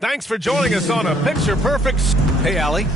Thanks for joining us on a Picture Perfect. Hey, Allie.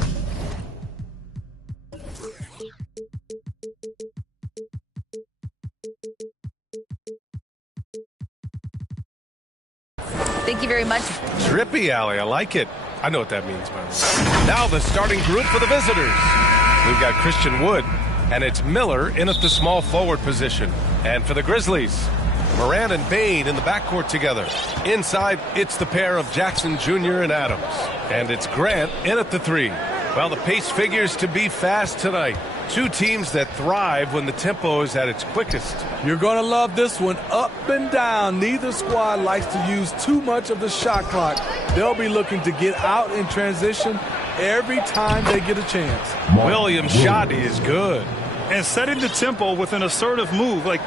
Thank you very much. Drippy, Allie. I like it. I know what that means, by the way. Now the starting group for the visitors. We've got Christian Wood, and it's Miller in at the small forward position. And for the Grizzlies, Moran and Bain in the backcourt together. Inside, it's the pair of Jackson Jr. and Adams. And it's Grant in at the 3. Well, the pace figures to be fast tonight. Two teams that thrive when the tempo is at its quickest. You're going to love this one. Up and down. Neither squad likes to use too much of the shot clock. They'll be looking to get out in transition every time they get a chance. Williams' shot is good. And setting the tempo with an assertive move. Like,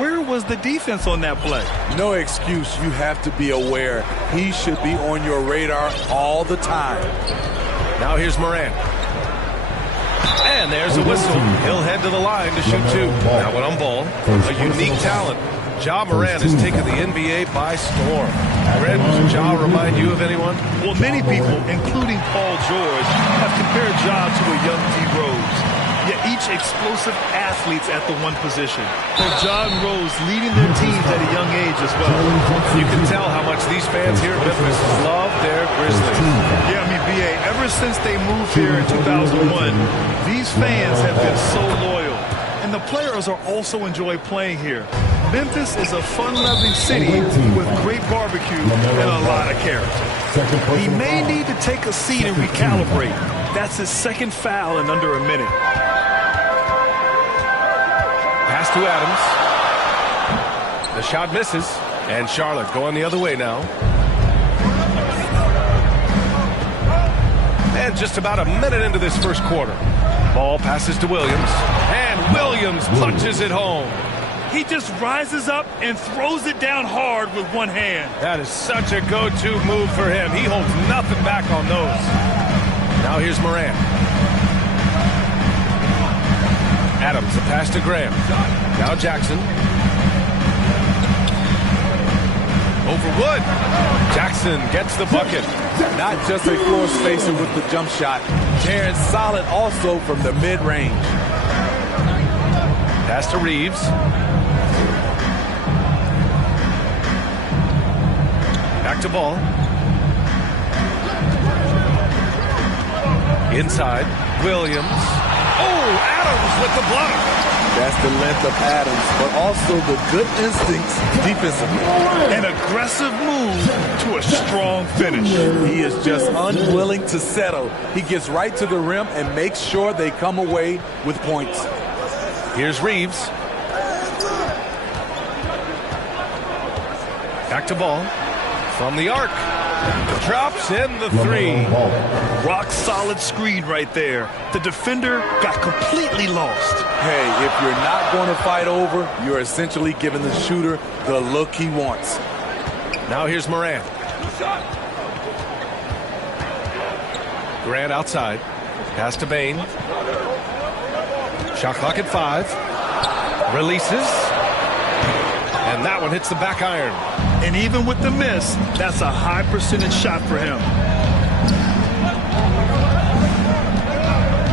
where was the defense on that play? No excuse. You have to be aware. He should be on your radar all the time. Now here's Moran. And there's a whistle. He'll head to the line to shoot 2. Now when on ball, a unique talent. Ja Moran has taken the NBA by storm. Brent, does Ja remind you of anyone? Well, many people, including Paul George, have compared Ja to a young D. Rose. Yet each explosive athletes at the one position. Both Ja and Rose leading their teams at a young age as well. You can tell how much these fans here at Memphis love their Grizzlies. Yeah, I mean, B.A., ever since they moved here in 2001, these fans have been so loyal. And the players are also enjoy playing here. Memphis is a fun-loving city with great barbecue and a lot of character. He may need to take a seat and recalibrate. That's his second foul in under a minute. Pass to Adams. The shot misses. And Charlotte going the other way now. And just about a minute into this first quarter. Ball passes to Williams. And Williams punches it home. He just rises up and throws it down hard with one hand. That is such a go-to move for him. He holds nothing back on those. Now here's Moran. Adams, a pass to Graham. Now Jackson. Over Wood. Jackson gets the bucket. Not just a floor spacer with the jump shot. Terrence solid also from the mid-range. Pass to Reeves. Back to ball. Inside, Williams. Oh, Adams with the block. That's the length of Adams, but also the good instincts defensively. An aggressive move to a strong finish. He is just unwilling to settle. He gets right to the rim and makes sure they come away with points. Here's Reeves. Back to ball. From the arc. Drops in the 3. Rock solid screen right there. The defender got completely lost. Hey, if you're not going to fight over, you're essentially giving the shooter the look he wants. Now here's Moran. Grant outside. Pass to Bain. Shot clock at 5. Releases. And that one hits the back iron. And even with the miss, that's a high percentage shot for him.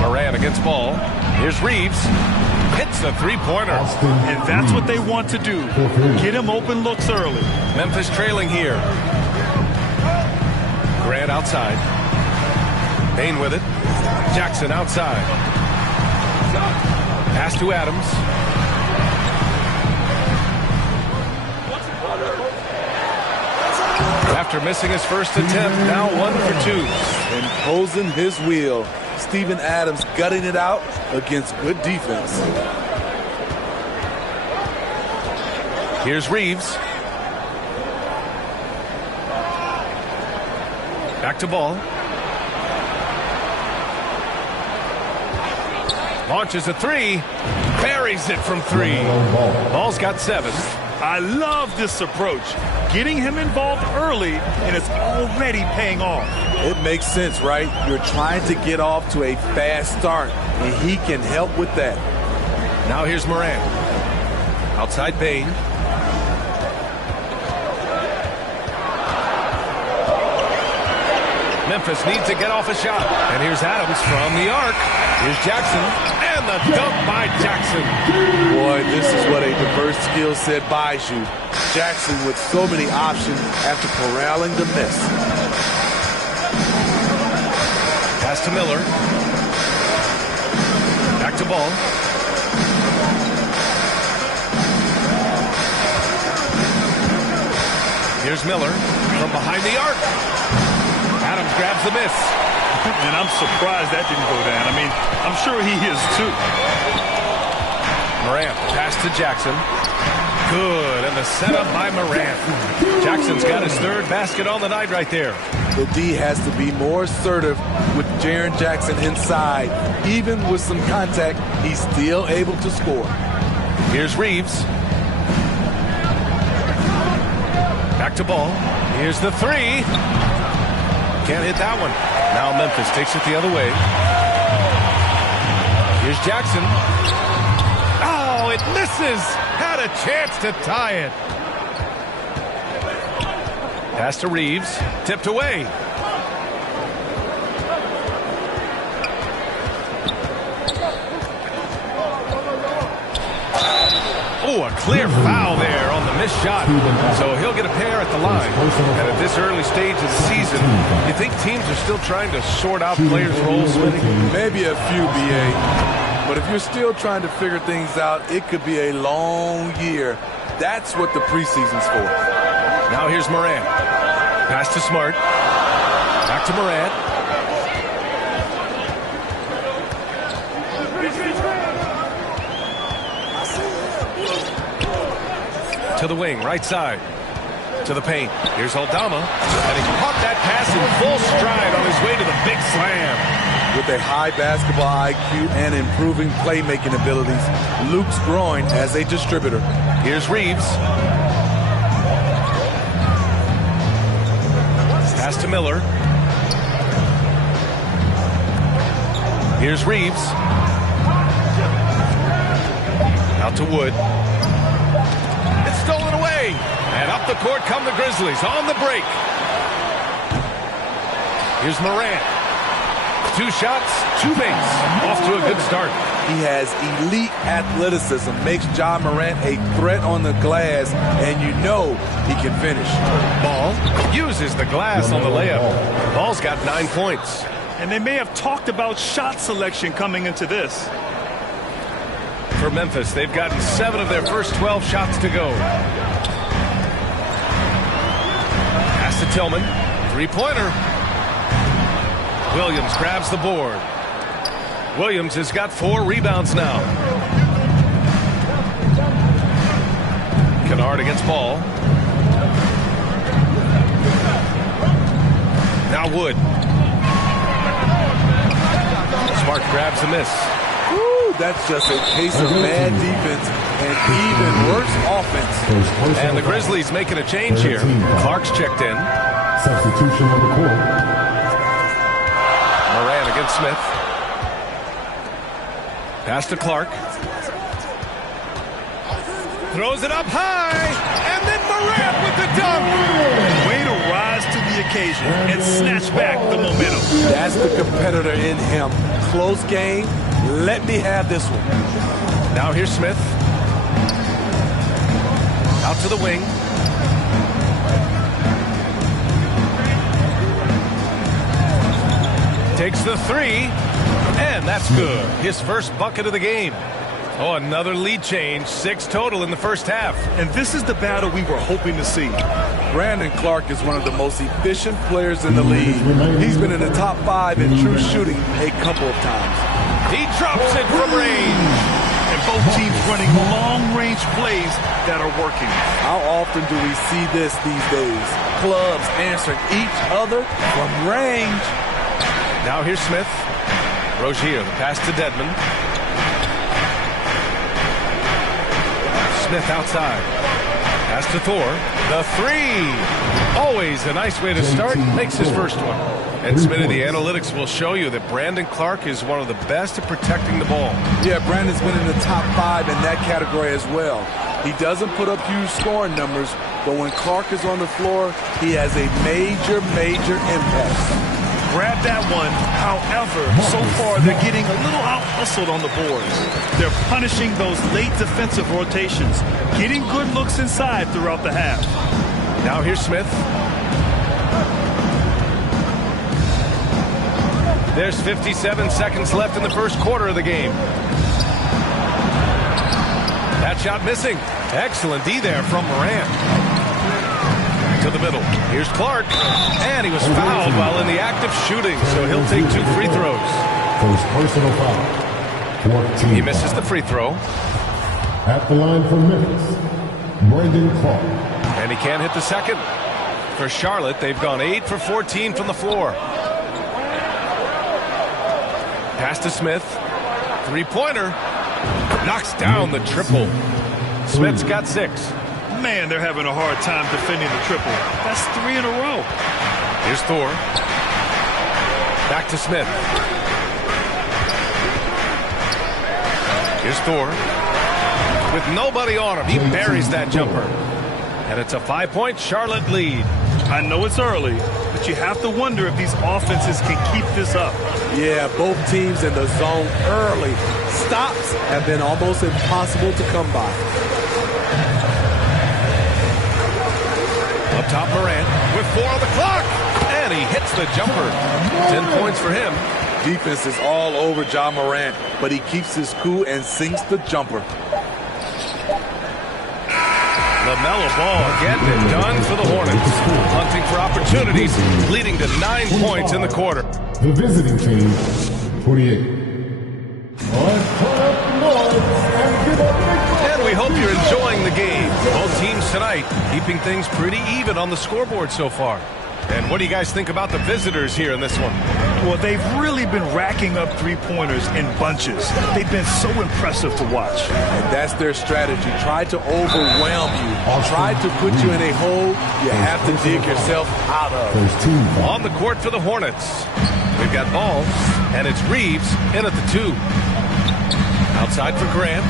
Moran against ball. Here's Reeves. Hits the three-pointer. And that's what they want to do. Get him open looks early. Memphis trailing here. Grant outside. Bain with it. Jackson outside. Pass to Adams. After missing his first attempt, now 1 for 2. Imposing his will. Steven Adams gutting it out against good defense. Here's Reeves. Back to ball. Launches a 3. Buries it from 3. Ball's got 7. I love this approach. Getting him involved early, and it's already paying off. It makes sense, right? You're trying to get off to a fast start, and he can help with that. Now here's Moran. Outside Bain. Memphis needs to get off a shot. And here's Adams from the arc. Here's Jackson. And the dunk by Jackson. Boy, this is what a diverse skill set buys you. Jackson with so many options after corralling the miss. Pass to Miller. Back to Ball. Here's Miller from behind the arc. Adams grabs the miss. And I'm surprised that didn't go down. I mean, I'm sure he is too. Morant pass to Jackson. Good, and the setup by Morant. Jackson's got his third basket on the night right there. The D has to be more assertive with Jaren Jackson inside. Even with some contact, he's still able to score. Here's Reeves. Back to Ball. Here's the three. Can't hit that one. Now Memphis takes it the other way. Here's Jackson. Oh, it misses. Had a chance to tie it. Pass to Reeves. Tipped away. Oh, a clear foul there on the missed shot. So he'll get a pair at the line. And at this early stage of the season, you think teams are still trying to sort out players' roles, Smitty? Maybe a few, BA. But if you're still trying to figure things out, it could be a long year. That's what the preseason's for. Now here's Morant. Pass to Smart. Back to Morant. To the wing, right side. To the paint. Here's Aldama. And he caught that pass in full stride on his way to the big slam. With a high basketball IQ and improving playmaking abilities, Luke's growing as a distributor. Here's Reeves. Pass to Miller. Here's Reeves. Out to Wood. It's stolen away. And up the court come the Grizzlies on the break. Here's Morant. 2 shots, 2 makes. Off to a good start. He has elite athleticism, makes Ja Morant a threat on the glass, and you know he can finish. Ball uses the glass on the layup. Ball's got 9 points. And they may have talked about shot selection coming into this. For Memphis, they've gotten 7 of their first 12 shots to go. Pass to Tillman. 3-pointer. Williams grabs the board. Williams has got 4 rebounds now. Kennard against Ball. Now Wood. Smart grabs the miss. Woo, that's just a case of bad defense and even worse offense. And the Grizzlies making a change here. Clark's checked in. Substitution on the court. Moran against Smith. Pass to Clark. Throws it up high. And then Morant with the dunk. Way to rise to the occasion and snatch back the momentum. That's the competitor in him. Close game. Let me have this one. Now here's Smith. Out to the wing. Takes the 3. And that's good. His first bucket of the game. Oh, another lead change. 6 total in the first half. And this is the battle we were hoping to see. Brandon Clark is one of the most efficient players in the league. He's been in the top 5 in true shooting a couple of times. He drops it from range. And both teams running long-range plays that are working. How often do we see this these days? Clubs answering each other from range. Now here's Smith. Rozier, the pass to Dedmon. Smith outside. Pass to Thor. The 3. Always a nice way to start. Makes his first one. And Smitty, the analytics will show you that Brandon Clark is one of the best at protecting the ball. Yeah, Brandon's been in the top 5 in that category as well. He doesn't put up huge scoring numbers, but when Clark is on the floor, he has a major impact. grab that one. However, so far they're getting a little out-hustled on the boards. They're punishing those late defensive rotations, getting good looks inside throughout the half. Now here's Smith. There's 57 seconds left in the first quarter of the game. That shot missing. Excellent D there from Morant. To the middle. Here's Clark. And he was fouled while in the act of shooting, so he'll take 2 free throws. First personal foul. 14. He misses the free throw. At the line for Memphis, Brandon Clark. And he can't hit the second. For Charlotte, they've gone 8 for 14 from the floor. Pass to Smith. Three-pointer. Knocks down the triple. Smith's got 6. Man, they're having a hard time defending the triple. That's 3 in a row. Here's Thor. Back to Smith. Here's Thor. With nobody on him, he buries that jumper. And it's a 5-point Charlotte lead. I know it's early, but you have to wonder if these offenses can keep this up. Yeah, both teams in the zone early. Stops have been almost impossible to come by. Up top, Morant with 4 on the clock. And he hits the jumper. 10 points for him. Defense is all over Ja Morant, but he keeps his cool and sinks the jumper. LaMelo Ball getting it done for the Hornets. Hunting for opportunities, leading to 9 points in the quarter. The visiting team, 28. And we hope you're enjoying the game. Both teams tonight keeping things pretty even on the scoreboard so far. And what do you guys think about the visitors here in this one? Well, they've really been racking up three-pointers in bunches. They've been so impressive to watch. And that's their strategy. Try to overwhelm you. Try to put you in a hole you have to dig yourself out of. On the court for the Hornets. We've got Ball, and it's Reeves in at the 2. Outside for Grant.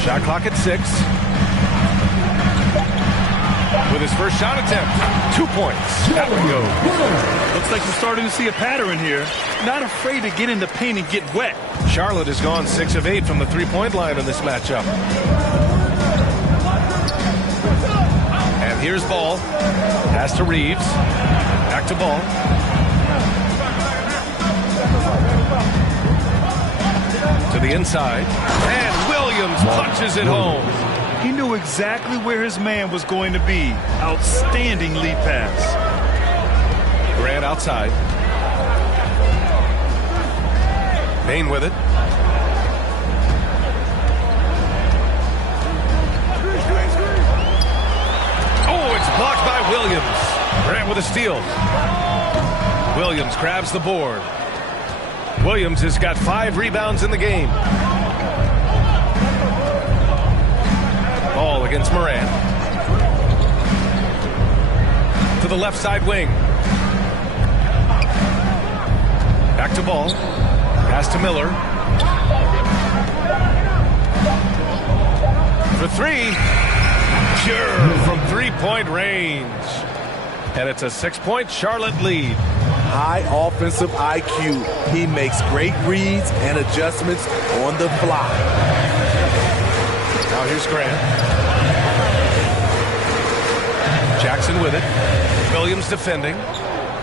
Shot clock at 6. With his first shot attempt, 2 points. That one goes. Looks like we're starting to see a pattern here. Not afraid to get in the paint and get wet. Charlotte has gone 6 of 8 from the three-point line in this matchup. And here's Ball. Pass to Reeves. Back to Ball. To the inside. And Williams punches it home. He knew exactly where his man was going to be. Outstanding lead pass. Grant outside. Payne with it. Oh, it's blocked by Williams. Grant with a steal. Williams grabs the board. Williams has got 5 rebounds in the game. Ball against Morant. To the left side wing. Back to Ball. Pass to Miller. For 3. Sure, from 3-point range. And it's a 6-point Charlotte lead. High offensive IQ. He makes great reads and adjustments on the fly. Now here's Grant. Jackson with it. Williams defending.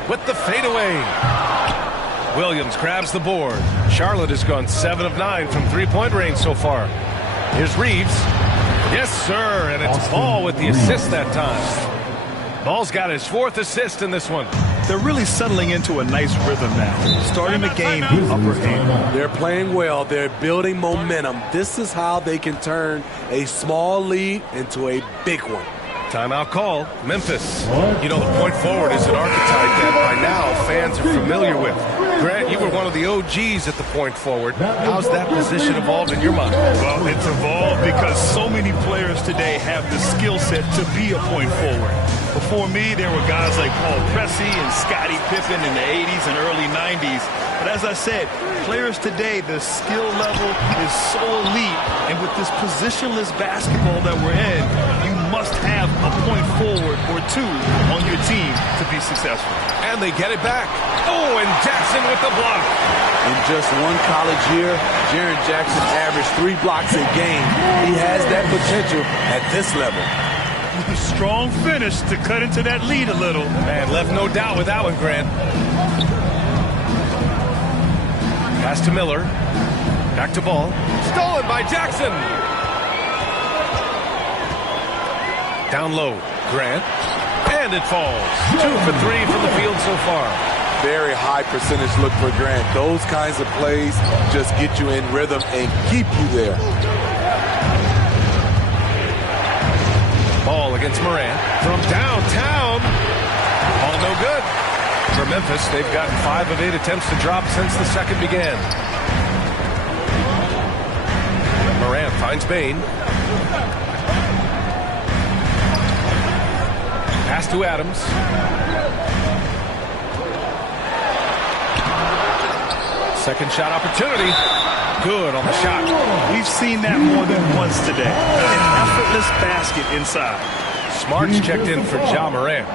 With the fadeaway. Williams grabs the board. Charlotte has gone 7 of 9 from 3-point range so far. Here's Reeves. Yes, sir. And it's Ball with the assist that time. Ball's got his 4th assist in this one. They're really settling into a nice rhythm now. Starting the game with upper hand. They're playing well. They're building momentum. This is how they can turn a small lead into a big one. Timeout call. Memphis. You know, the point forward is an archetype that by now fans are familiar with. Grant, you were one of the OGs at the point forward. How's that position evolved in your mind? Well, it's evolved because so many players today have the skill set to be a point forward. Before me, there were guys like Paul Pressey and Scottie Pippen in the 80s and early 90s. But as I said, players today, the skill level is so elite. And with this positionless basketball that we're in, you must have a point forward or two on your team to be successful. And they get it back. Oh, and Jackson with the block. In just one college year, Jaren Jackson averaged 3 blocks a game. He has that potential at this level. Strong finish to cut into that lead a little. Man, left no doubt with that one, Grant. Pass to Miller. Back to Ball. Stolen by Jackson. Down low, Grant. And it falls. 2 for 3 from the field so far. Very high percentage look for Grant. Those kinds of plays just get you in rhythm and keep you there. Ball against Morant from downtown. Ball no good. For Memphis, they've gotten 5 of 8 attempts to drop since the second began. Morant finds Bain. Pass to Adams. Second shot opportunity. Good on the shot. We've seen that more than once today. An effortless basket inside. Smart's checked in for Ja Morant.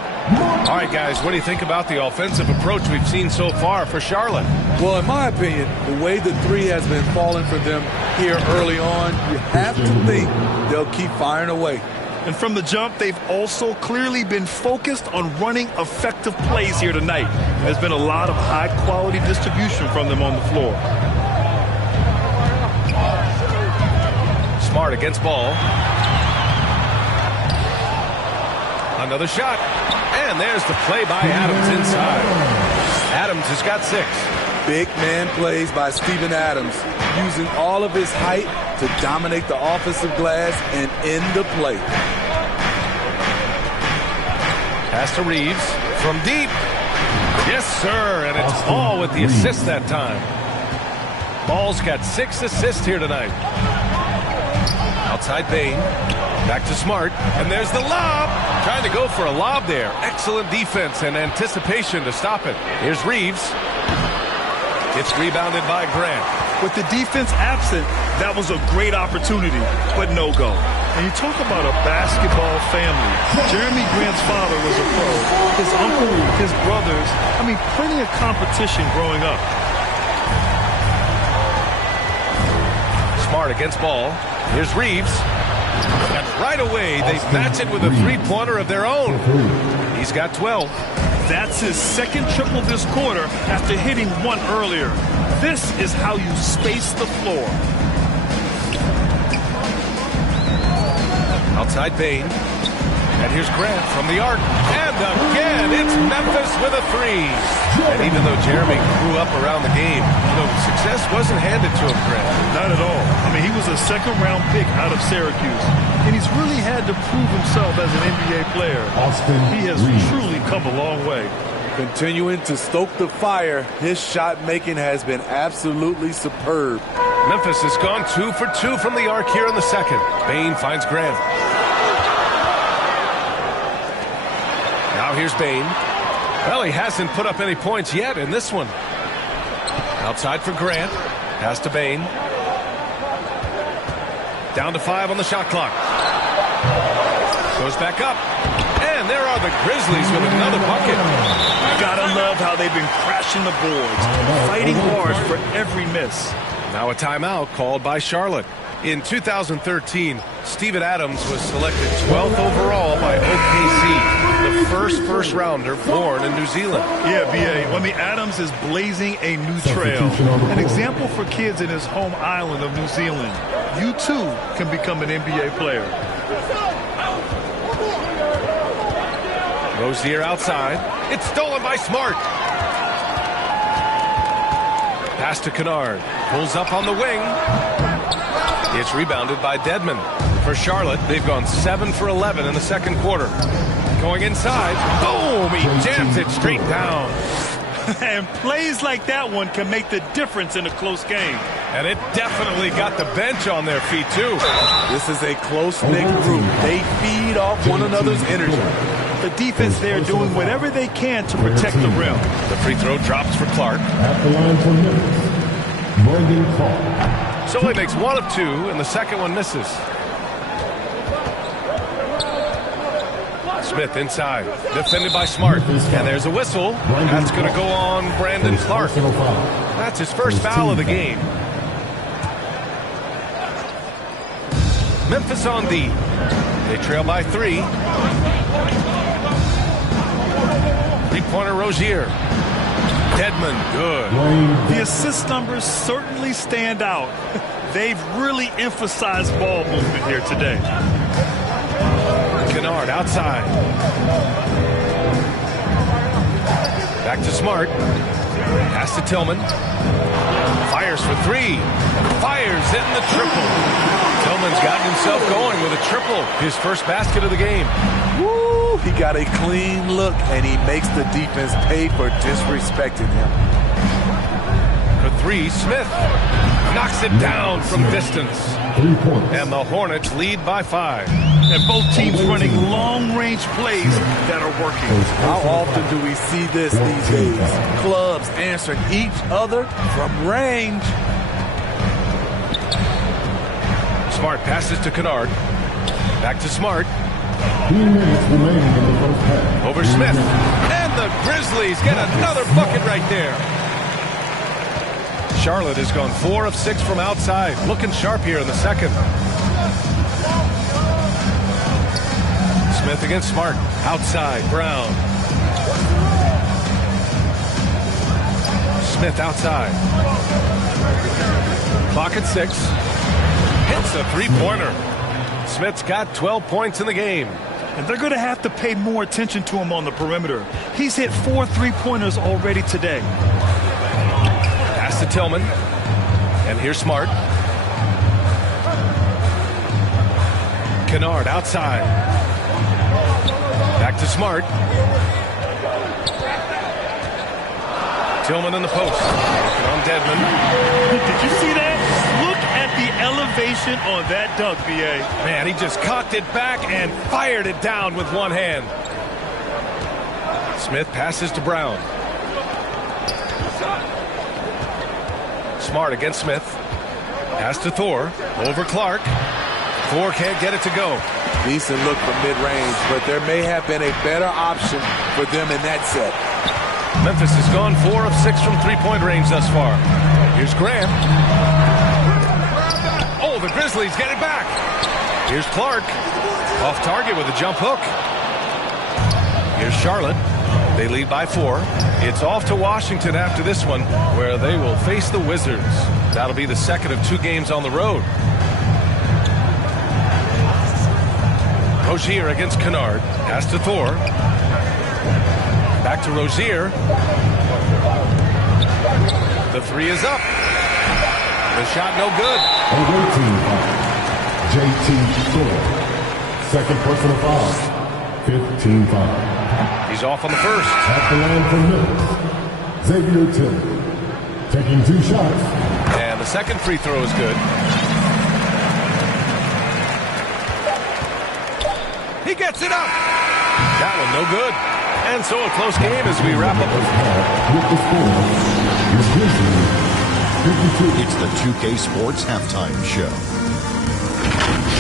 All right, guys, what do you think about the offensive approach we've seen so far for Charlotte? Well, in my opinion, the way the three has been falling for them here early on, you have to think they'll keep firing away. And from the jump, they've also clearly been focused on running effective plays here tonight. There's been a lot of high-quality distribution from them on the floor. Smart against Ball. Another shot. And there's the play by Adams inside. Adams has got 6. Big man plays by Steven Adams, using all of his height to dominate the offensive glass and end the play. Pass to Reeves from deep. Yes, sir, and it's Ball with the assist that time. Ball's got 6 assists here tonight. Outside Bain. Back to Smart, and there's the lob. Trying to go for a lob there. Excellent defense and anticipation to stop it. Here's Reeves. It's rebounded by Grant. With the defense absent, that was a great opportunity, but no go. And you talk about a basketball family. Jeremy Grant's father was a pro. His uncle, his brothers, plenty of competition growing up. Smart against Ball. Here's Reeves. And right away, they match it with a three-pointer of their own. He's got 12. That's his second triple this quarter after hitting one earlier. This is how you space the floor. Outside Bain. And here's Grant from the arc. And again, it's Memphis with a 3. And even though Jeremy grew up around the game, success wasn't handed to him, Grant. Not at all. He was a second-round pick out of Syracuse. And he's really had to prove himself as an NBA player. He has truly come a long way. Continuing to stoke the fire, his shot making has been absolutely superb. Memphis has gone 2 for 2 from the arc here in the second. Bain finds Grant. Now here's Bain. Well, he hasn't put up any points yet in this one. Outside for Grant. Pass to Bain. Down to 5 on the shot clock. Goes back up. And there are the Grizzlies with another bucket. Gotta love how they've been crashing the boards, fighting hard for every miss. Now a timeout called by Charlotte. In 2013, Steven Adams was selected 12th overall by OKC, the first rounder born in New Zealand. Yeah, B.A. Adams is blazing a new trail. An example for kids in his home island of New Zealand. You, too, can become an NBA player. Rozier outside. It's stolen by Smart. Pass to Kennard. Pulls up on the wing. It's rebounded by Dedmon. For Charlotte, they've gone 7 for 11 in the second quarter. Going inside. Boom! He jams it straight down. And plays like that one can make the difference in a close game. And it definitely got the bench on their feet, too. This is a close-knit group. They feed off one another's energy. The defense there doing whatever they can to protect the rim. The free throw drops for Clark. At the line for Memphis, Morgan Clark. So he makes 1 of 2, and the second one misses. Smith inside, defended by Smart, and there's a whistle. That's going to go on Brandon Clark. That's his first foul of the game. Memphis on D. They trail by 3. Three-pointer Rozier. Deadman, good. The assist numbers certainly stand out. They've really emphasized ball movement here today. Kennard outside. Back to Smart. Pass to Tillman. Fires for 3. Fires in the triple. Tillman's gotten himself going with a triple. His first basket of the game. Woo! He got a clean look, and he makes the defense pay for disrespecting him. For 3, Smith knocks it down from distance. 3 points. And the Hornets lead by 5. And both teams running long-range plays that are working. How often do we see this these days? Clubs answering each other from range. Smart passes to Kennard. Back to Smart. 3 minutes remaining in the first half. Over Smith. And the Grizzlies get another bucket right there. Charlotte has gone 4 of 6 from outside. Looking sharp here in the second. Smith against Smart. Outside. Brown. Smith outside. Clock at 6. Hits a three-pointer. Smith's got 12 points in the game. And they're going to have to pay more attention to him on the perimeter. He's hit 4 3-pointers already today. Pass to Tillman. And here's Smart. Kennard outside. Back to Smart. Tillman in the post. Working on Deadman. Did you see that? Look at the elevation on that dunk, B.A. Man, he just cocked it back and fired it down with one hand. Smith passes to Brown. Smart against Smith. Pass to Thor. Over Clark. Thor can't get it to go. Decent look from mid-range, but there may have been a better option for them in that set. Memphis has gone 4 of 6 from three-point range thus far. Here's Grant. Oh, the Grizzlies get it back. Here's Clark. Off target with a jump hook. Here's Charlotte. They lead by 4. It's off to Washington after this one, where they will face the Wizards. That'll be the second of 2 games on the road. Rozier against Kennard. Pass to Thor. Back to Rozier. The 3 is up. The shot no good. Away team foul. JT Thor. Second personal foul. 15 foul. He's off on the first. At the line for Memphis. Xavier Tillman. Taking 2 shots. And the second free throw is good. He gets it up. That one no good. And so a close game as we wrap up. With the score, your Grizzlies, 52. It's the 2K Sports Halftime Show.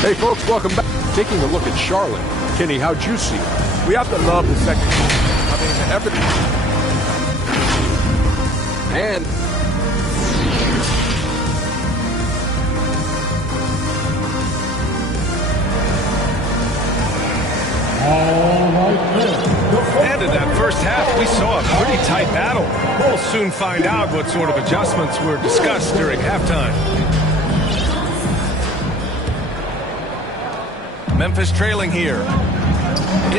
Hey, folks, welcome back. Taking a look at Charlotte. Kenny, how'd you see it? We have to love the second. I mean, everything. And And in that first half, we saw a pretty tight battle. We'll soon find out what sort of adjustments were discussed during halftime. Memphis trailing here.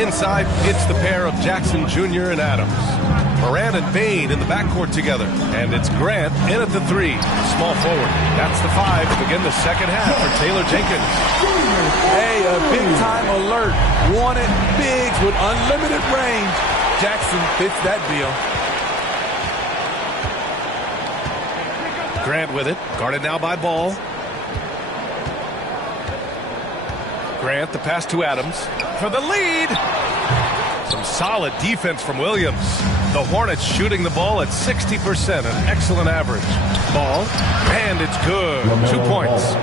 Inside, it's the pair of Jackson Jr. and Adams. Moran and Bain in the backcourt together. And it's Grant in at the 3. Small forward. That's the 5 to begin the second half for Taylor Jenkins. Hey, a big-time alert. Wanted bigs with unlimited range. Jackson fits that bill. Grant with it. Guarded now by Ball. Grant, the pass to Adams. For the lead. Some solid defense from Williams. The Hornets shooting the ball at 60%, an excellent average. Ball, and it's good. 2 points.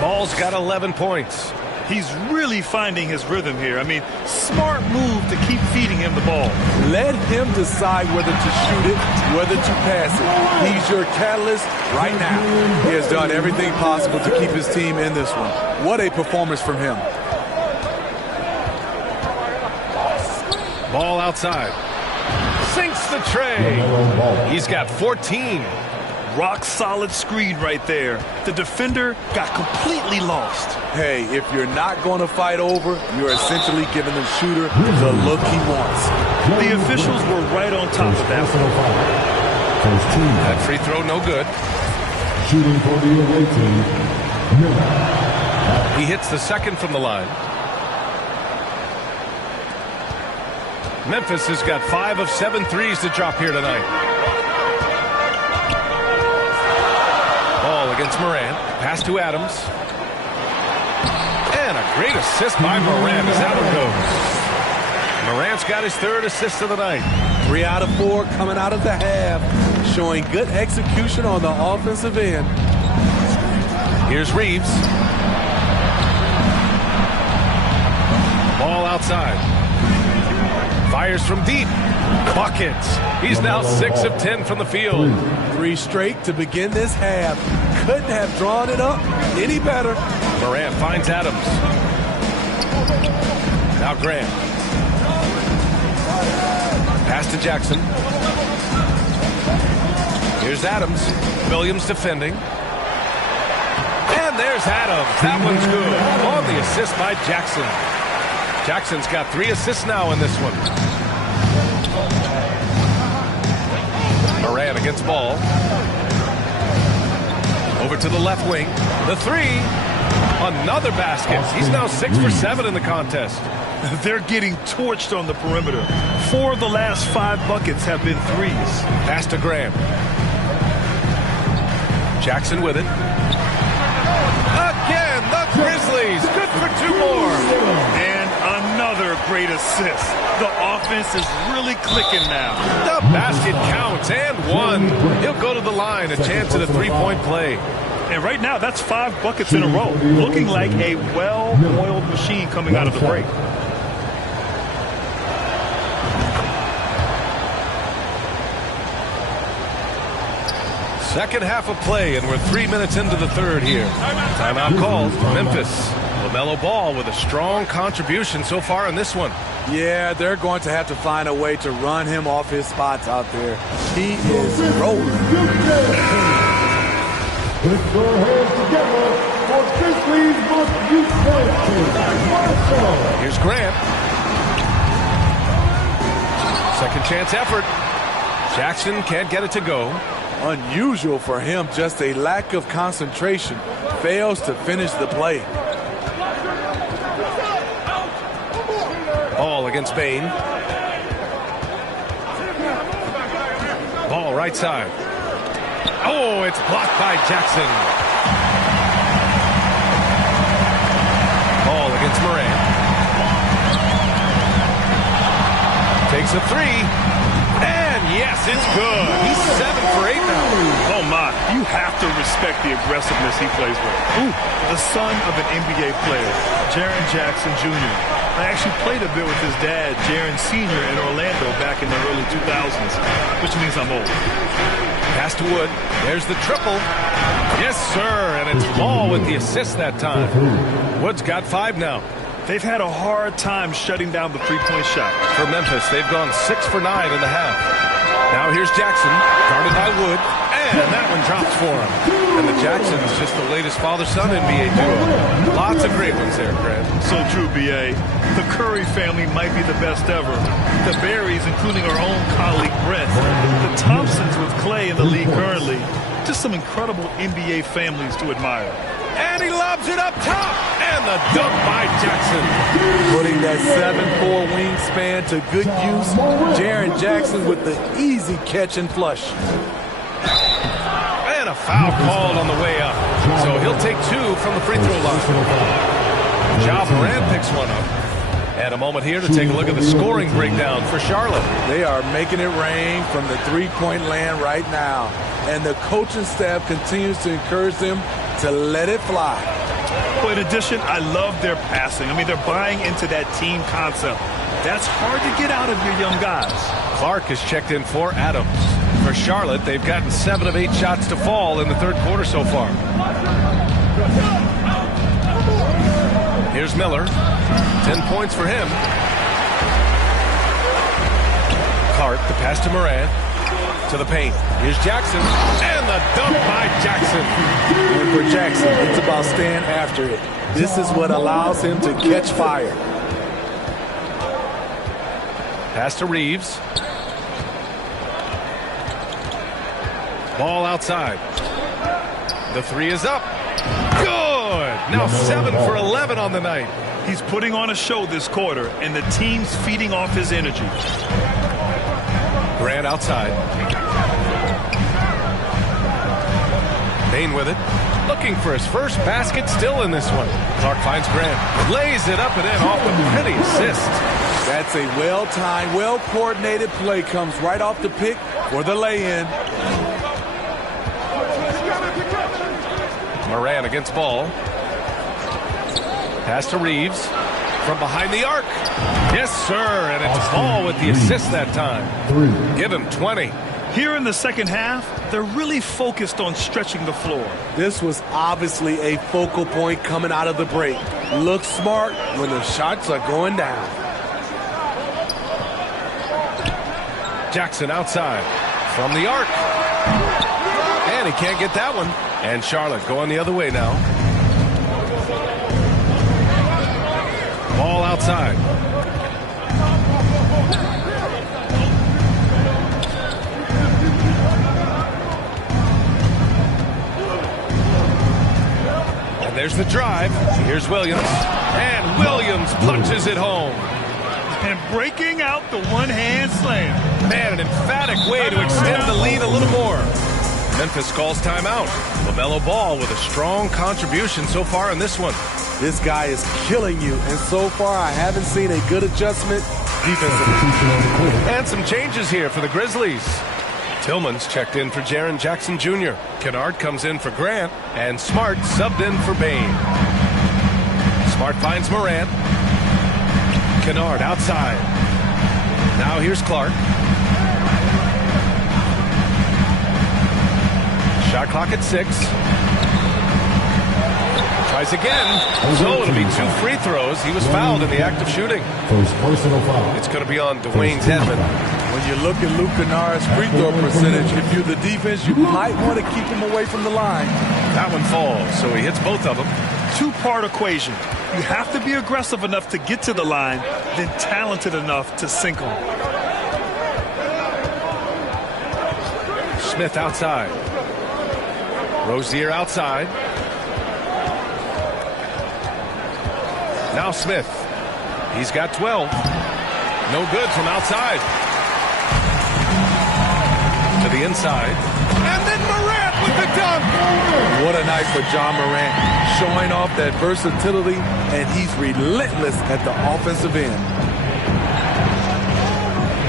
Ball's got 11 points. He's really finding his rhythm here. I mean, smart move to keep feeding him the ball. Let him decide whether to shoot it, whether to pass it. He's your catalyst right now. He has done everything possible to keep his team in this one. What a performance from him. Ball outside. Sinks the tray. He's got 14. Rock solid screen right there. The defender got completely lost. Hey, if you're not going to fight over, you're essentially giving the shooter the look he wants. The officials were right on top of that. That free throw no good. Shooting for the away team, Miller. He hits the second from the line. Memphis has got 5 of 7 threes to drop here tonight. Ball against Morant. Pass to Adams. And a great assist by Morant as that one goes. Morant's got his 3rd assist of the night. 3 out of 4 coming out of the half, showing good execution on the offensive end. Here's Reeves. Ball outside. Fires from deep. Buckets. He's now 6 of 10 from the field. 3 straight to begin this half. Couldn't have drawn it up any better. Morant finds Adams. Now Grant. Pass to Jackson. Here's Adams. Williams defending. And there's Adams. That one's good. On the assist by Jackson. Jackson's got 3 assists now in this one. Morant against Ball. Over to the left wing. The 3. Another basket. He's now 6 for 7 in the contest. They're getting torched on the perimeter. 4 of the last 5 buckets have been threes. Pass to Graham. Jackson with it. Again, the Grizzlies. Good for 2 more. And another great assist. The offense is really clicking now. The basket counts, and 1. He'll go to the line, a chance at a 3-point play. And right now, that's 5 buckets in a row. Looking like a well-oiled machine coming out of the break. Second half of play, and we're 3 minutes into the 3rd here. Timeout called. Memphis. LaMelo Ball with a strong contribution so far in this one. Yeah, they're going to have to find a way to run him off his spots out there. He is rolling. Put your hands together for Grizzlies must use Marshall. Here's Grant. Second chance effort. Jackson can't get it to go. Unusual for him, just a lack of concentration. Fails to finish the play. Ball against Bain. Ball right side. Oh, it's blocked by Jackson. Ball against Morant. Takes a 3. And yes, it's good. He's 7 for 8 now. Oh, my. You have to respect the aggressiveness he plays with. Ooh, the son of an NBA player, Jaren Jackson Jr. I actually played a bit with his dad, Jaren Sr. in Orlando back in the early 2000s, which means I'm old. Pass to Wood. There's the triple. Yes, sir. And it's Ball with the assist that time. Wood's got 5 now. They've had a hard time shutting down the three-point shot. For Memphis, they've gone 6 for 9 in the half. Now here's Jackson, guarded by Wood, and that one drops for him. And the Jacksons just the latest father-son NBA duo. Lots of great ones there, Grant. So true, B.A. The Curry family might be the best ever. The Berries, including our own colleague Brett. The Thompsons with Clay in the league currently. Just some incredible NBA families to admire. And he lobs it up top. And the dunk by Jackson. Putting that 7'4" wingspan to good use. Jaren Jackson with the easy catch and flush. And a foul called on the way up. So he'll take 2 from the free throw line. Ja Morant picks one up. And a moment here to take a look at the scoring breakdown for Charlotte. They are making it rain from the three-point land right now. And the coaching staff continues to encourage them to let it fly. Well, in addition, I love their passing. I mean, they're buying into that team concept. That's hard to get out of your young guys. Clark is checked in for Adams. For Charlotte, they've gotten 7 of 8 shots to fall in the third quarter so far. Here's Miller. 10 points for him. Clark, the pass to Morant. To the paint. Here's Jackson. And the dunk by Jackson. And for Jackson, it's about staying after it. This is what allows him to catch fire. Pass to Reeves. Ball outside. The three is up. Good. Now 7 for 11 on the night. He's putting on a show this quarter, and the team's feeding off his energy. Grant outside. Bain with it. Looking for his first basket still in this one. Clark finds Grant. Lays it up and in off the pretty assist. That's a well-timed, well-coordinated play. Comes right off the pick for the lay-in. Moran against ball. Pass to Reeves. From behind the arc. Yes, sir. And it's Ball with the assist that time. Give him 20. Here in the second half, they're really focused on stretching the floor. This was obviously a focal point coming out of the break. Look smart when the shots are going down. Jackson outside. From the arc. And he can't get that one. And Charlotte going the other way now. Ball outside. And there's the drive. Here's Williams. And Williams punches it home. And breaking out the one-hand slam. Man, an emphatic way to extend the lead a little more. Memphis calls timeout. LaMelo Ball with a strong contribution so far in this one. This guy is killing you, and so far I haven't seen a good adjustment defensively. And some changes here for the Grizzlies. Tillman's checked in for Jaren Jackson Jr. Kennard comes in for Grant, and Smart subbed in for Bain. Smart finds Morant. Kennard outside. Now here's Clark. Shot clock at 6. Tries again. So it'll be 2 free throws. He was fouled in the act of shooting. First personal foul. It's going to be on Dwayne Dedmon. When you look at Luke Kennard's free throw percentage, if you're the defense, you might want to keep him away from the line. That one falls, so he hits both of them. Two-part equation. You have to be aggressive enough to get to the line, then talented enough to sink them. Smith outside. Rozier outside. Now Smith. He's got 12. No good from outside. To the inside. And then Morant with the dunk. What a night for John Morant. Showing off that versatility, and he's relentless at the offensive end.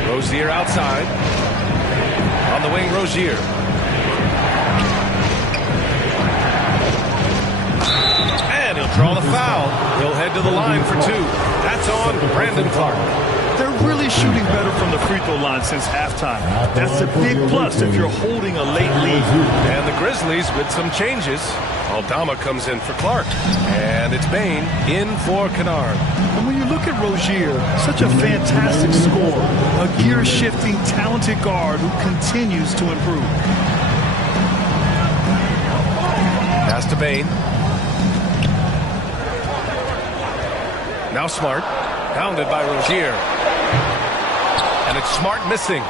Rozier outside. On the wing, Rozier. And he'll draw the foul. He'll head to the line for 2. That's on Brandon Clark. They're really shooting better from the free throw line since halftime. That's a big plus if you're holding a late lead. And the Grizzlies with some changes. Aldama comes in for Clark. And it's Bain in for Kennard. And when you look at Rozier, such a fantastic scorer, a gear-shifting, talented guard who continues to improve. Pass to Bain. Now Smart. Pounded by Rozier. And it's Smart missing.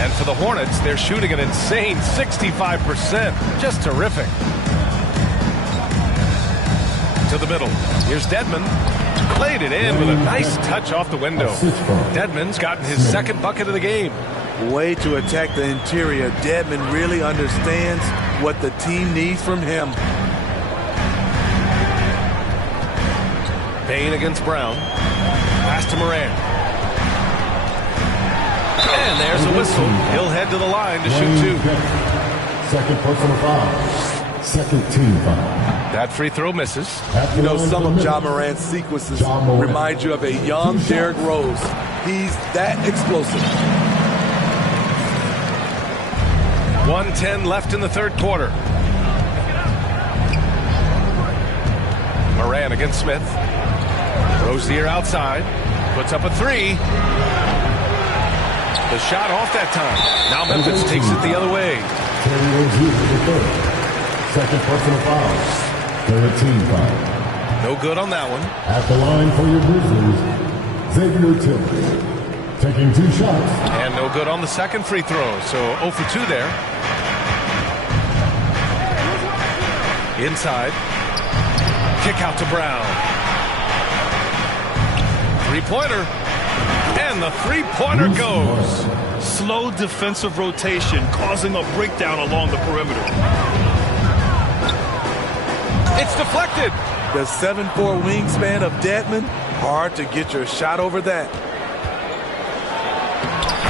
And for the Hornets, they're shooting an insane 65%. Just terrific. To the middle. Here's Dedmon. Played it in with a nice touch off the window. Dedmon's gotten his second bucket of the game. Way to attack the interior. Dedmon really understands what the team needs from him. Bain against Brown. Pass to Morant. And there's a whistle. He'll head to the line to shoot 2. Second personal foul. Second team foul. That free throw misses. You know, some of Ja Morant's sequences remind you of a young Derrick Rose. He's that explosive. 1:10 left in the third quarter. Moran against Smith. Rozier outside. Puts up a three. The shot off that time. Now Memphis takes it the other way. Terry Rozier with the third. Second personal foul. Third team foul. No good on that one. At the line for your Grizzlies, Xavier Tillman. Taking 2 shots. And no good on the second free throw. So 0 for 2 there. Inside. Kick out to Brown. Three-pointer. And the three-pointer goes. Slow defensive rotation causing a breakdown along the perimeter. It's deflected. The 7'4" wingspan of Dedmon, hard to get your shot over that.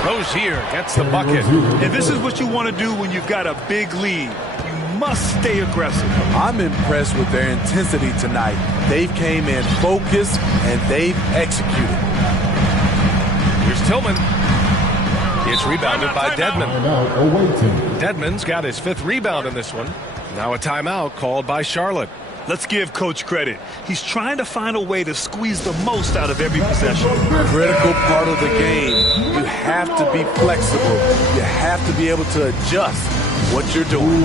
Rozier gets the bucket. And this is what you want to do when you've got a big lead. You must stay aggressive. I'm impressed with their intensity tonight. They've came in focused and they've executed. Here's Tillman. It's rebounded by Dedmon. Dedmon's got his 5th rebound in this one. Now a timeout called by Charlotte. Let's give Coach credit. He's trying to find a way to squeeze the most out of every possession. Critical part of the game. You have to be flexible. You have to be able to adjust what you're doing.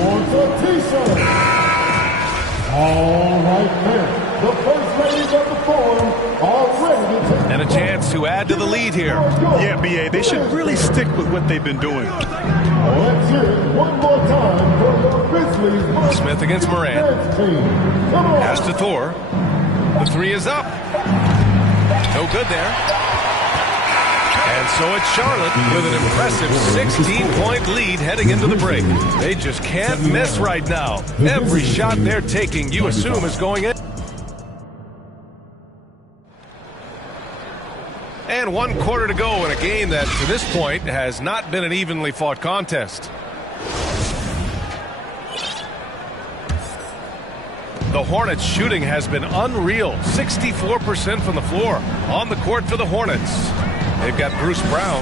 All right there. The first ladies of the forum are ready to take. And a chance to add to the lead here. Yeah, B.A., they should really stick with what they've been doing. Let's hear it one more time for the Grizzlies. Smith against Moran. Pass to Thor. The three is up. No good there. And so it's Charlotte with an impressive 16-point lead heading into the break. They just can't miss right now. Every shot they're taking, you assume, is going in. And 1 quarter to go in a game that, to this point, has not been an evenly fought contest. The Hornets' shooting has been unreal. 64% from the floor on the court for the Hornets. They've got Bruce Brown,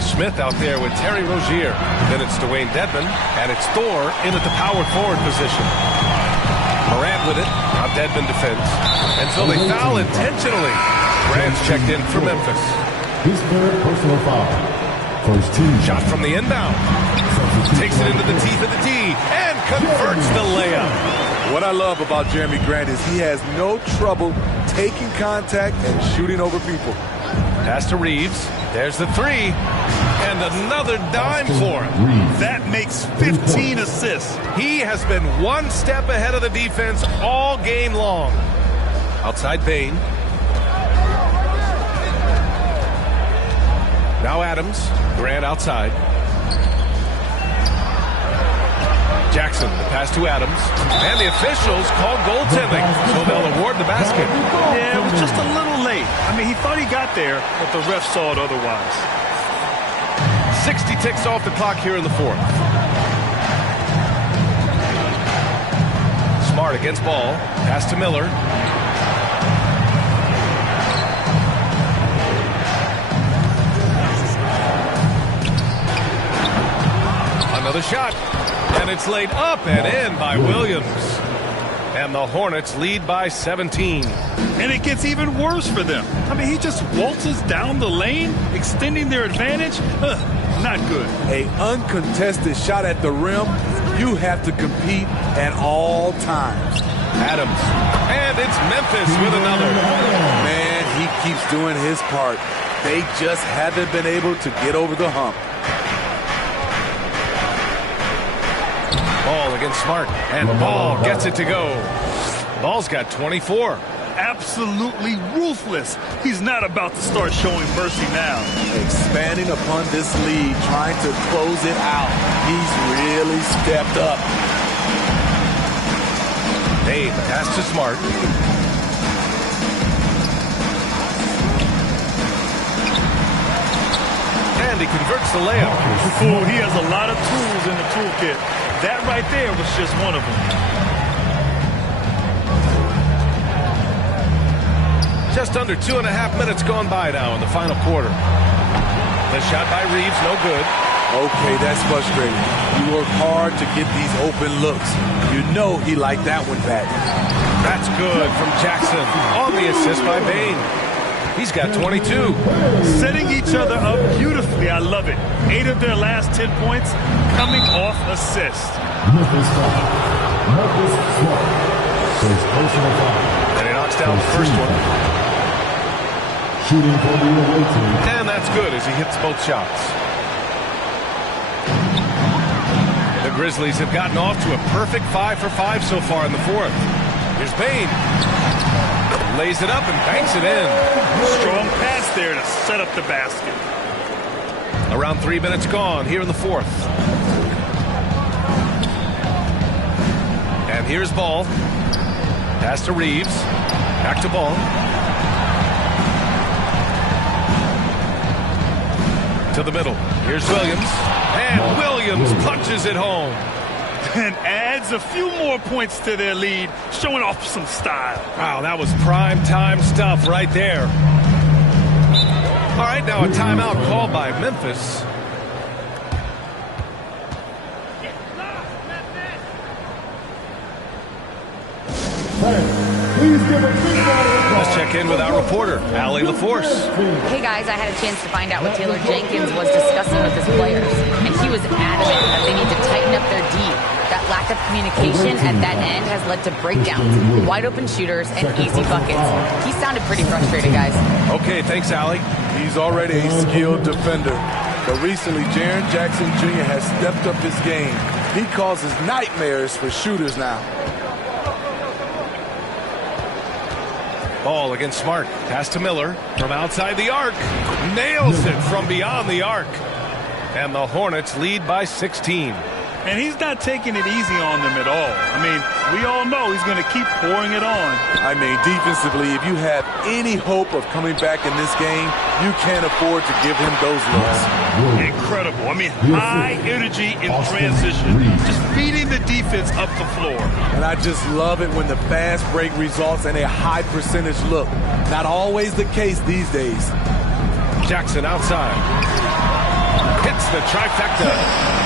Smith out there with Terry Rozier. Then it's Dwayne Dedmon, and it's Thor in at the power forward position. Morant with it. Now Dedmon defends. And so they foul intentionally. Grant's checked in for Memphis. His 3rd personal foul. First team shot from the inbound. Takes it into the teeth of the D and converts the layup. What I love about Jeremy Grant is he has no trouble taking contact and shooting over people. Pass to Reeves. There's the three. And another dime for him. That makes 15 assists. He has been one step ahead of the defense all game long. Outside Bain. Now Adams. Grant outside. Jackson, the pass to Adams. And the officials call goaltending, so they'll award the basket. Yeah, it was just a little late. I mean, he thought he got there, but the ref saw it otherwise. 60 ticks off the clock here in the 4th. Smart against Ball. Pass to Miller. Another shot. And it's laid up and in by Williams. And the Hornets lead by 17. And it gets even worse for them. I mean, he just waltzes down the lane, extending their advantage. Not good. An uncontested shot at the rim, you have to compete at all times. Adams. And it's Memphis with another. Man, he keeps doing his part. They just haven't been able to get over the hump. Ball against Smart, and Ball gets it to go. Ball's got 24. Absolutely ruthless. He's not about to start showing mercy now. Expanding upon this lead, trying to close it out. He's really stepped up. Dave, pass to Smart. And he converts the layup. Oh, he has a lot of tools in the toolkit. That right there was just one of them. Just under 2.5 minutes gone by now in the final quarter. The shot by Reeves, no good. Okay, that's frustrating. You work hard to get these open looks. You know he liked that one back. That's good from Jackson on the assist by Bain. He's got 22. Setting each other up beautifully. I love it. 8 of their last 10 points coming off assist. And he knocks down the first one. Shooting for the away team. And that's good as he hits both shots. The Grizzlies have gotten off to a perfect 5 for 5 so far in the fourth. Here's Bain. Lays it up and banks it in. Strong pass there to set up the basket. Around 3 minutes gone here in the fourth. And here's Ball. Pass to Reeves. Back to Ball. To the middle. Here's Williams. And Williams punches it home. And adds a few more points to their lead, showing off some style. Wow, that was prime time stuff right there. All right, now a timeout called by Memphis. Let's check in with our reporter, Allie LaForce. Hey guys, I had a chance to find out what Taylor Jenkins was discussing with his players, and he was adamant that they need to tighten up their D. That lack of communication at that end has led to breakdowns, wide open shooters, and easy buckets. He sounded pretty frustrated, guys. Okay, thanks, Allie. He's already a skilled defender, but recently Jaren Jackson Jr. has stepped up his game. He causes nightmares for shooters now. Ball against Smart. Pass to Miller from outside the arc. Nails it from beyond the arc. And the Hornets lead by 16. And he's not taking it easy on them at all. I mean, we all know he's going to keep pouring it on. I mean, defensively, if you have any hope of coming back in this game, you can't afford to give him those looks. Incredible. I mean, high energy in transition. Just feeding the defense up the floor. And I just love it when the fast break results in a high percentage look. Not always the case these days. Jackson outside. Hits the trifecta.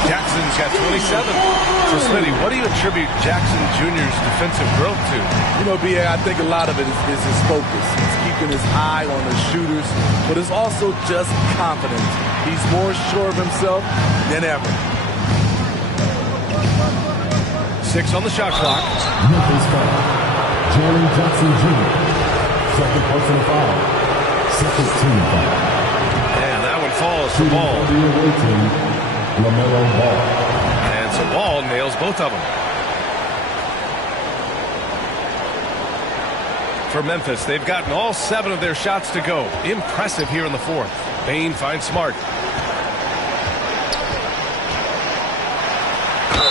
Jackson's got 27. So, Smitty, what do you attribute Jackson Jr.'s defensive growth to? You know, B.A., I think a lot of it is his focus. He's keeping his eye on the shooters, but it's also just confidence. He's more sure of himself than ever. 6 on the shot clock. Memphis foul. Jaren Jackson Jr. Second personal foul. Second team foul. And that one falls to Ball. The away team, LaMelo Ball. And so Ball nails both of them. For Memphis, they've gotten all 7 of their shots to go. Impressive here in the fourth. Bain finds Smart.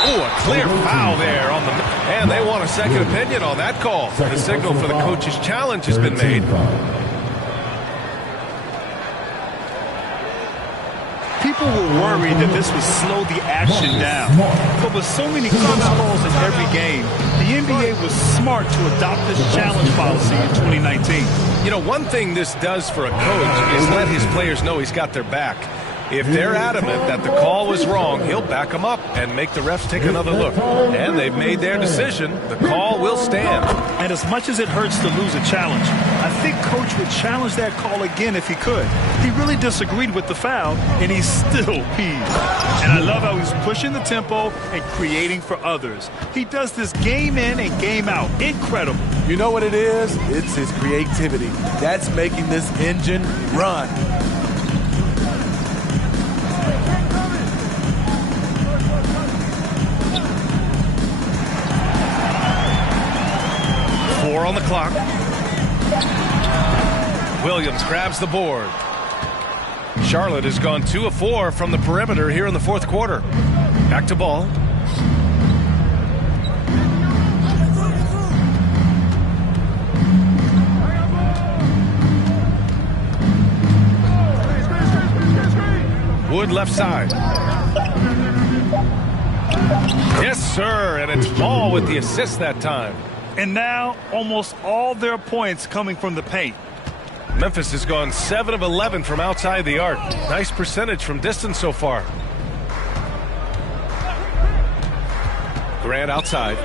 Oh, a clear foul there on the... And they want a second opinion on that call. The signal for the coach's challenge has been made. People were worried that this would slow the action down. But with so many close calls in every game, the NBA was smart to adopt this challenge policy in 2019. You know, one thing this does for a coach is let his players know he's got their back. If they're adamant that the call was wrong, he'll back them up and make the refs take another look. And they've made their decision. The call will stand. And as much as it hurts to lose a challenge, I think Coach would challenge that call again if he could. He really disagreed with the foul, and he's still peeved. And I love how he's pushing the tempo and creating for others. He does this game in and game out. Incredible. You know what it is? It's his creativity. That's making this engine run. On the clock. Williams grabs the board. Charlotte has gone 2 of 4 from the perimeter here in the fourth quarter. Back to Ball. Wood left side. Yes, sir, and it's Ball with the assist that time. And now almost all their points coming from the paint. Memphis has gone 7 of 11 from outside the arc. Nice percentage from distance so far. Grant outside.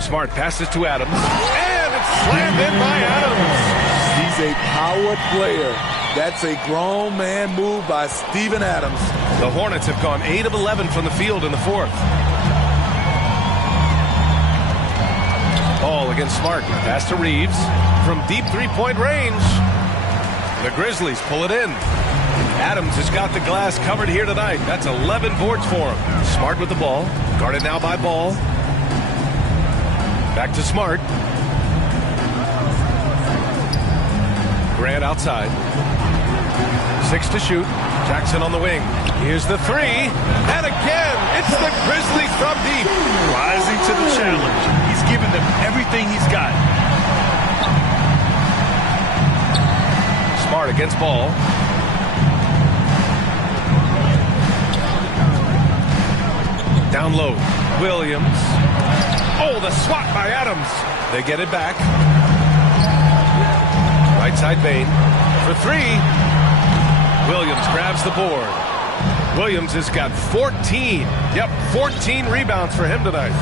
Smart passes to Adams. And it's slammed in by Adams. He's a power player. That's a grown man move by Steven Adams. The Hornets have gone 8 of 11 from the field in the fourth. Ball against Smart. Pass to Reeves from deep three-point range. The Grizzlies pull it in. Adams has got the glass covered here tonight. That's 11 boards for him. Smart with the ball. Guarded now by Ball. Back to Smart. Grant outside. 6 to shoot. Jackson on the wing. Here's the three. And again, it's the Grizzlies from deep. Rising to the challenge. He's given them everything he's got. Smart against Ball. Down low. Williams. Oh, the swat by Adams. They get it back. Right side Bain. For three. Williams grabs the board. Williams has got 14. Yep, 14 rebounds for him tonight.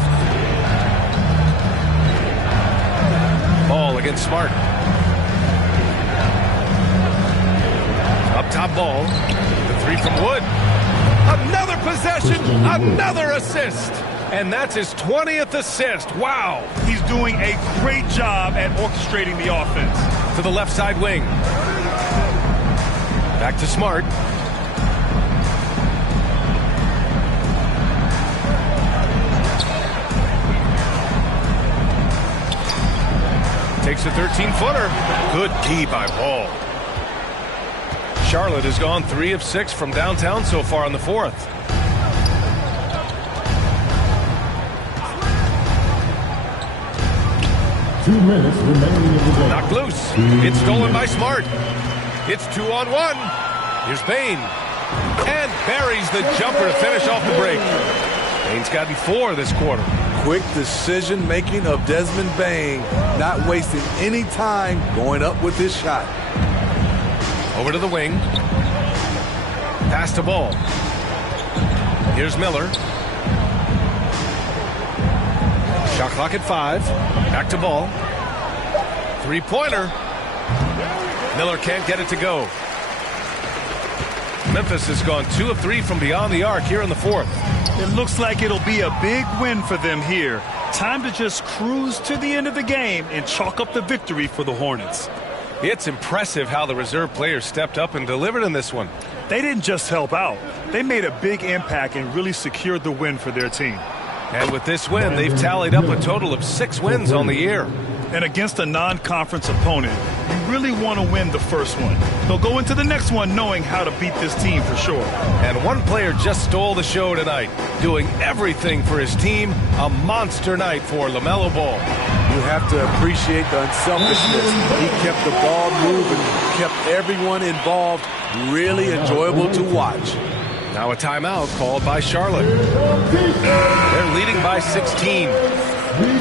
Ball against Smart. Up top Ball. The three from Wood. Another possession, another assist. And that's his 20th assist. Wow. He's doing a great job at orchestrating the offense. To the left side wing. Back to Smart. Takes a 13-footer. Good key by Ball. Charlotte has gone 3 of 6 from downtown so far in the fourth. Two minutes remaining in the game. Knocked loose. It's stolen by Smart. It's 2-on-1. Here's Bain. And buries the jumper to finish off the break. Bain's gotten 4 this quarter. Quick decision-making of Desmond Bain, not wasting any time going up with his shot. Over to the wing. Pass to Ball. Here's Miller. Shot clock at 5. Back to Ball. Three-pointer. Miller can't get it to go. Memphis has gone 2 of 3 from beyond the arc here in the fourth. It looks like it'll be a big win for them here. Time to just cruise to the end of the game and chalk up the victory for the Hornets. It's impressive how the reserve players stepped up and delivered in this one. They didn't just help out. They made a big impact and really secured the win for their team. And with this win, they've tallied up a total of 6 wins on the year. And against a non-conference opponent, you really want to win the first one. They'll go into the next one knowing how to beat this team for sure. And one player just stole the show tonight, doing everything for his team. A monster night for LaMelo Ball. You have to appreciate the unselfishness. He kept the ball moving, kept everyone involved really enjoyable to watch. Now a timeout called by Charlotte. They're leading by 16.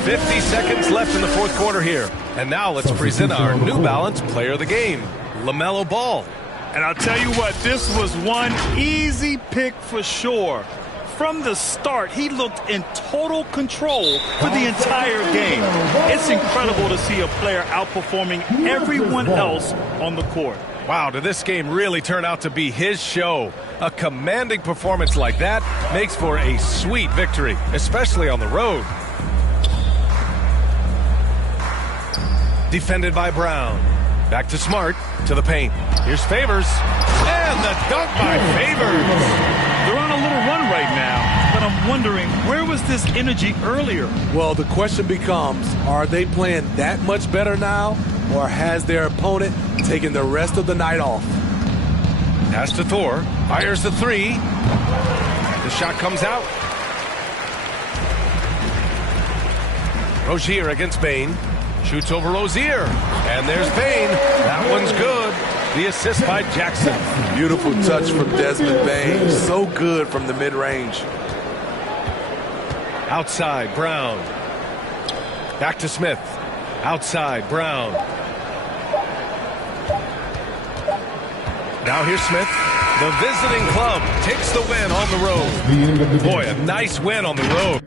50 seconds left in the fourth quarter here. And now let's present our New Balance player of the game, LaMelo Ball. And I'll tell you what, this was one easy pick for sure. From the start, he looked in total control for the entire game. It's incredible to see a player outperforming everyone else on the court. Wow, did this game really turn out to be his show? A commanding performance like that makes for a sweet victory, especially on the road. Defended by Brown. Back to Smart, to the paint. Here's Favors. And the dunk by Favors. They're on a little run right now, but I'm wondering, where was this energy earlier? Well, the question becomes, are they playing that much better now, or has their opponent taken the rest of the night off? Pass to Thor. Fires the three. The shot comes out. Rozier against Bain. Shoots over Rozier. And there's Bain. That one's good. The assist by Jackson. Beautiful touch from Desmond Bain. So good from the mid-range. Outside, Brown. Back to Smith. Outside, Brown. Now here's Smith. The visiting club takes the win on the road. Boy, a nice win on the road.